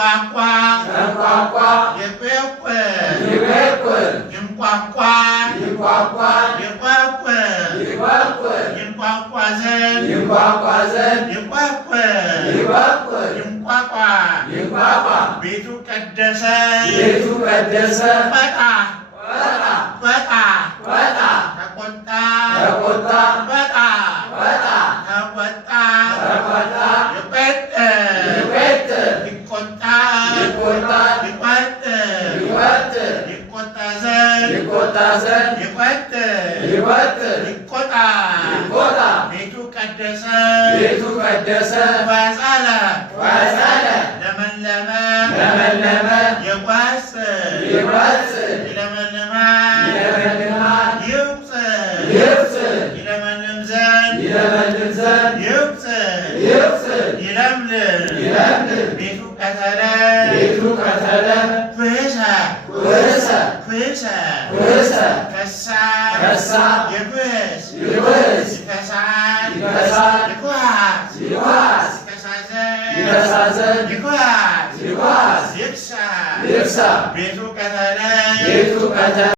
ተንቋቋ ተንቋቋ ይቆቁር ይቆቁር ይንቋቋ ይንቋቋ ይቆቁር ይቆቁር ይንቋቋ ዘንድ ይንቋቋ ዘንድ ይቆቁር ይቆቁር ይንቋቋ ይንቋቋ ቤቱ ቀደሰ ቤቱ ቀደሰ ወጣ ወጣ ወጣ ወጣ ተቆጣ ተቆጣ ወጣ ወጣ ተቆጣ ተቆጣ ይቆጥር ይቆጥር ይቆጣ ይቆጣ ይቆጥር ይቆጥር ይቆጣ ዘንድ ይቆጣ ዘንድ ይቆጥር ይቆጥር ይቆጣ ይቆጣ ቤቱ ቀደሰ ቤቱ ቀደሰ ወጸለ ወጸለ ለመለመ ለመለመ የጓስ ይጓስ ይለመልማል ይለመልማል ይብጽሕ ይብጽሕ ይለመልም ዘንድ ይለመልም ዘንድ ይብጽሕ ይብጽሕ ይለምልም ይለምልም ቤቱ ቀተለ ቤቱ ቀተለ ፍሕሰ ፍሕሰ ፍሕሰ ፍሕሰ ከሳ ከሳ ይኩሕስ ይኩሕስ ይከሳል ይከሳል ይኩሐስ ይኩሐስ ይከሳዘን ይከሳዘን ይኩሐስ ይኩሐስ ይክሳ ይክሳ ቤቱ ቀተለ ቤቱ ቀተለ